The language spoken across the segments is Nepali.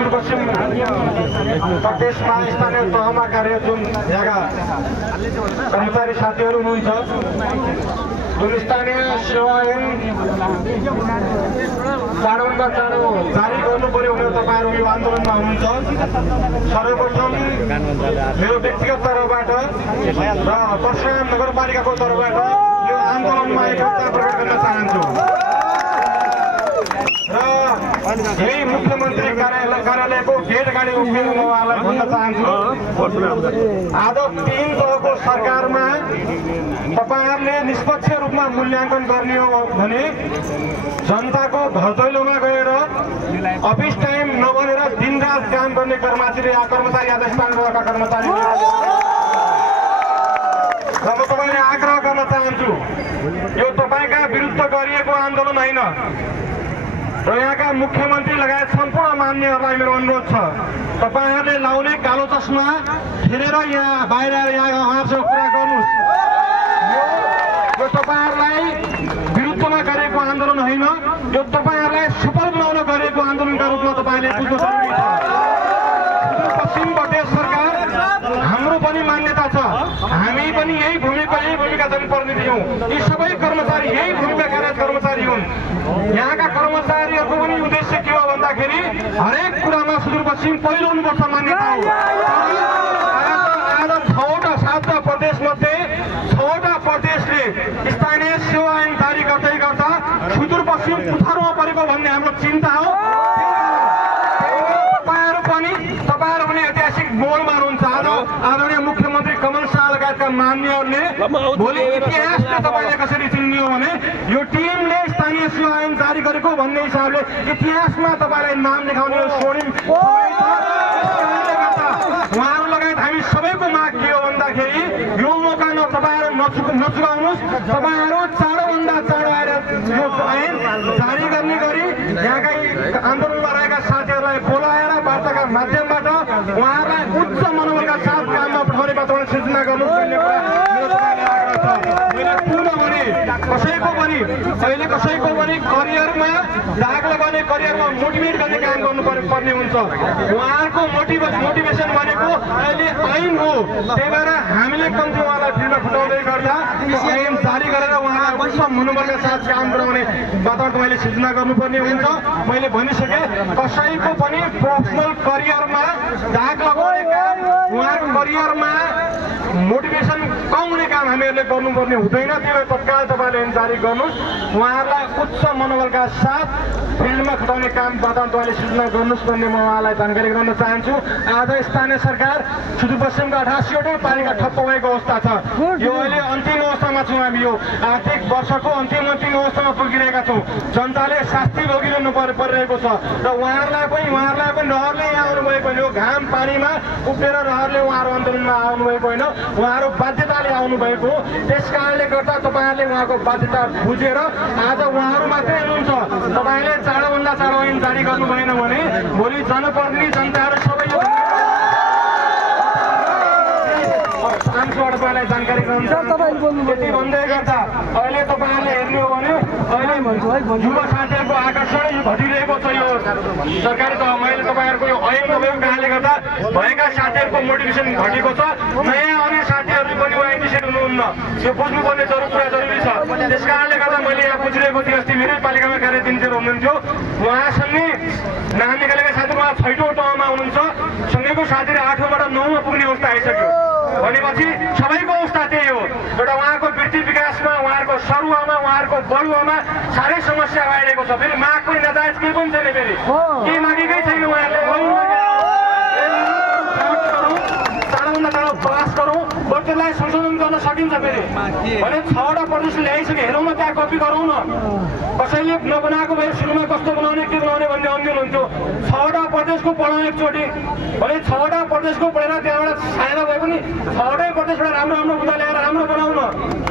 सुदूरपश्चिम प्रदेशमा स्थानीय तहमा कार्य जुन जग्गा कर्मचारी साथीहरू हुनुहुन्छ जुन स्थानीय सेवा ऐन चाँडोभन्दा चाँडो जारी गर्नु पर्यो भनेर तपाईँहरू यो आन्दोलनमा हुनुहुन्छ। सर्वप्रथम मेरो व्यक्तिगत तर्फबाट र परशुराम नगरपालिकाको तर्फबाट यो आन्दोलनमा एकता प्रकट गर्न चाहन्छु र यही मुख्यमन्त्री कार्यालयको गेट अगाडि उभिएर म उहाँलाई भन्न चाहन्छु, आज 3 तहको सरकारमा तपाईहरुले निष्पक्ष रूपमा मूल्याङ्कन गर्ने हो भने जनताको घर दैलोमा गएर अफिस टाइम नबनेर दिनरात काम गर्ने कर्मचारी आज स्थान रहेका कर्मचारी र म तपाईलाई आग्रह गर्न चाहन्छु, यो तपाईका विरुद्ध गरिएको आन्दोलन होइन र यहाँका मुख्यमन्त्री लगायत सम्पूर्ण मान्यहरूलाई मेरो अनुरोध छ, तपाईहरुले लाउने कालो चस्मा फेरेर यहाँ बाहिर यहाँ उहाँसँग कुरा गर्नुस्। यो तपाईहरुलाई विरुद्धमा गरेको आन्दोलन होइन, यो तपाईहरुलाई सफल बनाउन गरेको आन्दोलनका रूपमा तपाईले बुझ्नु जरुरी छ। पश्चिम प्रदेश सरकार हाम्रो पनि मान्यता छ, हामी पनि यही भूमिका जनप्रतिनिधि हौं, यी सबै कर्मचारी यही भूमिका कार्यरत कर्मचारी हुन्। यहाँका कर्मचारीहरूको पनि उद्देश्य के हो भन्दाखेरि हरेक कुरामा सुदूरपश्चिम पहिलो हुनुपर्छ मान्यता हो। आज 6वटा 7वटा प्रदेश मध्ये 6वटा प्रदेशले स्थानीय सेवा ऐन जारी गर्दै गर्दा सुदूरपश्चिम पुथारमा परेको भन्ने हाम्रो चिन्ता हो। तपाईहरु पनि ऐतिहासिक मोड मान्नुहुन्छ। आदरणीय मुख्यमन्त्री कमल शाह लगायतका मान्यहरूले भोलि इतिहासले तपाईले कसरी चिन्ने हो भने यो टिमले स्थानीय सेवा ऐन जारी गरेको भन्ने हिसाबले इतिहासमा तपाईलाई नाम लेखाउने स्वर्णिम उहाँहरू लगायत हामी सबैको माग के हो भन्दाखेरि यो मौका तपाईहरु नचुकाउनुस्, तपाईहरु चाँडोभन्दा चाँडो आएर यो ऐन जारी गर्ने गरी यहाँका आन्दोलनमा रहेका साथीहरूलाई बोलाएर वार्ताका माध्यमबाट उहाँहरूलाई उच्च मनोबलका साथ काममा पठाउने वातावरण सृजना गर्नुस् भन्ने कुरा मेरो तपाईलाई आग्रह छ। मैले पुनः भने कसैको पनि करियरमा दाग लगाउने, करियरमा मोटिभेट गर्ने काम गर्नुपर्ने हुन्छ। उहाँहरूको मोटिभेसन भनेको अहिले ऐन हो, त्यही भएर हामीले कम्ती उहाँलाई फिल्डमा फुटाउँदै गर्दा ऐन जारी गरेर उहाँलाई उच्च मनोबलका साथ काम गराउने वातावरण तपाईँले सृजना गर्नुपर्ने हुन्छ। मैले भनिसकेँ, कसैको पनि प्रोफेसनल करियरमा दाग लगाउने काम, उहाँको करियरमा मोटिभेसन कमाउने काम हामीहरूले गर्नुपर्ने हुँदैन। त्यो तत्काल तपाईँले ऐन जारी गर्नुहोस्, उहाँहरूलाई उच्च मनोबलका साथ फिल्डमा खटाउने काम वातावरण तपाईँले सृजना गर्नुहोस् भन्ने म उहाँलाई जानकारी गराउन चाहन्छु। आज स्थानीय सरकार सुदूरपश्चिमका 88वटै पालिका ठप्प भएको अवस्था छ। यो अहिले अन्तिम अवस्थामा छौँ, हामी यो आर्थिक वर्षको अन्तिम अवस्थामा पुगिरहेका छौँ। जनताले शास्ति भोगिरहनु परिरहेको छ र उहाँहरूलाई पनि रहरले यहाँ आउनुभएको होइन, यो घाम पानीमा उभिएर रहरले उहाँहरू आन्दोलनमा आउनुभएको होइन, उहाँहरू बाध्यताले आउनुभएको। त्यस कारणले गर्दा तपाईहरुले उहाँको बाध्यता बुझेर आज उहाँहरू मात्रै हुनुहुन्छ। तपाईले चाँडोभन्दा चाँडो ऐन जारी गर्नु भएन भने भोलि जनप्रतिनिधि जनताहरू सबै तपाईँलाई जानकारी गराउँछ। त्यति भन्दै गर्दा अहिले तपाईँहरूले हेर्नु हो भने अहिले युवा साथीहरूको आकर्षण घटिरहेको छ। यो सरकारी तहमा अहिले तपाईँहरूको यो ऐन नभएको कारणले गर्दा भएका साथीहरूको मोटिभेसन घटेको छ। नयाँ आउने साथीहरू पनि इन्ट्रेस्टेड हुनुहुन्न, यो बुझ्नुपर्ने कुरा जरुरी छ। त्यस कारणले गर्दा मैले यहाँ बुझिरहेको थिएँ, अस्ति मेरै पालिकामा कार्य दिनचेर हुनुहुन्थ्यो, उहाँसँगै नाम निकालेका साथीहरू उहाँ 6औं तहमा हुनुहुन्छ, सँगैको साथीहरू 8औँबाट 9मा पुग्ने अवस्था आइसक्यो भनेपछि सबैको अवस्था त्यही हो। एउटा उहाँको वृत्ति विकासमा, उहाँहरूको सरुवामा, उहाँहरूको बढुवामा साह्रै समस्या आइरहेको छ। फेरि माग पनि नजायज केही पनि छैन, फेरि केही मागेकै छैन उहाँहरूले। चाँडोभन्दा चाँडो पास गरौँ, त्यसलाई संशोधन गर्न सकिन्छ। फेरि भने 6वटा प्रदेशले ल्याइसक्यो, हेरौँ न त्यहाँ कपी गरौँ न। कसैले नबनाएको भए सुरुमा कस्तो बनाउने के बनाउने भन्ने अन्य हुन्थ्यो। 6वटा प्रदेशको पढाउँ एकचोटि भने 6वटा प्रदेशको पढेर त्यहाँबाट सायद भए पनि 6वटै प्रदेशबाट राम्रो मुद्दा ल्याएर राम्रो बनाउन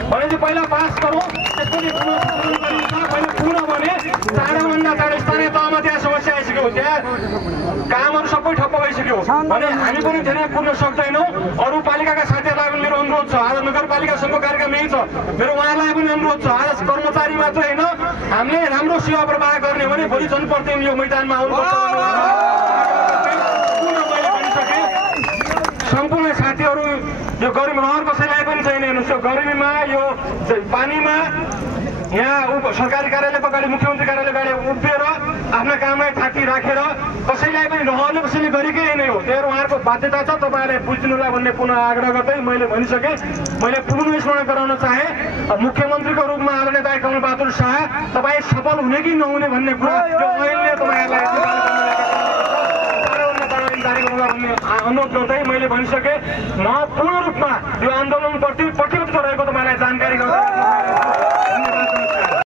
भनेपछि पहिला पास गरौँ, त्यसपछि पहिला पुनः भने चाँडोभन्दा चाँडो स्थानीय तहमा त्यहाँ समस्या आइसक्यो, त्यहाँ कामहरू सबै ठप्प भइसक्यो भने हामी पनि धेरै पुग्न सक्दैनौँ। अरू पालिकाका साथीहरूलाई पनि मेरो अनुरोध छ, आज नगरपालिका सङ्घको कार्यक्रम यही छ, मेरो उहाँलाई पनि अनुरोध छ, आज कर्मचारी मात्रै होइन हामीले राम्रो सेवा प्रवाह गर्ने भने भोलि जनप्रतिनिधि यो मैदानमा आउनुपर्छ। यो गरिब रहर कसैलाई पनि छैन। हेर्नुहोस्, यो गरिबीमा, यो पानीमा यहाँ सरकारी कार्यालयको अगाडि, मुख्यमन्त्री कार्यालय अगाडि उभिएर आफ्ना कामलाई थाती राखेर कसैलाई पनि रहरले कसैले गरेकै नै हो। त्यही उहाँहरूको बाध्यता छ, तपाईँहरूले बुझिदिनुलाई भन्ने पुनः आग्रह गर्दै मैले भनिसकेँ। मैले पुनः स्मरण गराउन चाहे, मुख्यमन्त्रीको रूपमा आदरणीय दाइ कमलबहादुर शाह तपाईँ सफल हुने कि नहुने भन्ने कुरा यो ऐनले तपाईँहरूलाई अनुरोध गर्दै मैले भनिसकेँ। म पूर्ण रूपमा यो आन्दोलनप्रति प्रतिबद्ध रहेको तपाईँलाई जानकारी गर्दै